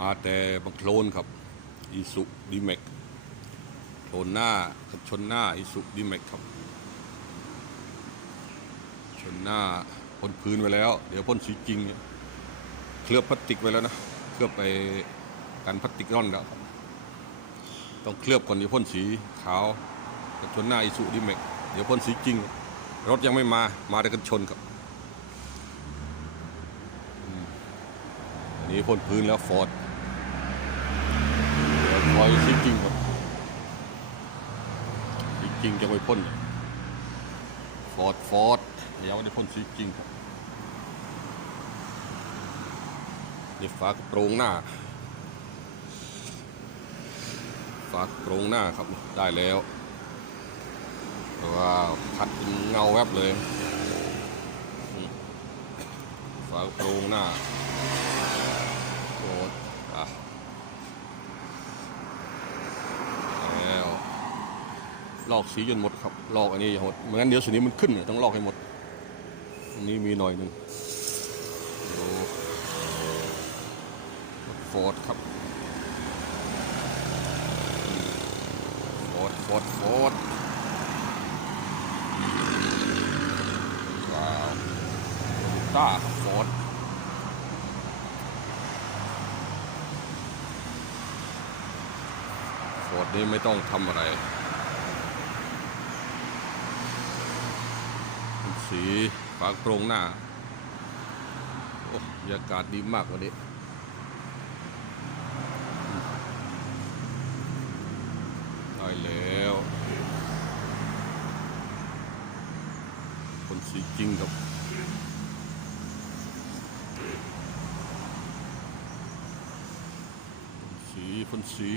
มาแต่บังโคลนครับอีสุดีเมกโคลนหน้ากับชนหน้าอีสุดีเมกครับ ชนหน้าพ่นพื้นไว้แล้ว เดี๋ยวพ่นสีจริงเนี่ยเคลือบพลาสติกไว้แล้วนะ เคลือบไปกันพลาสติกร่อนแล้วครับต้องเคลือบก่อนเดี๋ยวพ่นสีขาวกับชนหน้าอีสุดีเมกเดี๋ยวพ่นสีจริง รถยังไม่มามาแต่กันชนครับอันนี้พ่นพื้นแล้วฟอร์ด เดี๋ยวคอยสีจริงครับสีจริงจะไม่พ่นฟอร์ดฟอร์ดเดี๋ยวไม่ได้พ่นสีจริงครับนี่ฝากระโปรงหน้าฝากระโปรงหน้าครับได้แล้วว้าวขัดเงาแวบเลยฝากระโปรงหน้าโอ้อะแล้ว ลอกสีจนหมดครับ ลอกอันนี้หมดไม่งั้นเดี๋ยวสีนี้มันขึ้นเนี่ยต้องลอกให้หมดตรงนี้มีหน่อยหนึ่งฟอร์ดครับฟอร์ดฟอร์ดฟอร์ดว้าวต้าครับฟอร์ดฟอร์ดนี่ไม่ต้องทำอะไร สีฝากโปรงหน้า โอ้บรรยากาศดีมากวันนี้ได้แล้ว คนสีจริงครับสีคนสี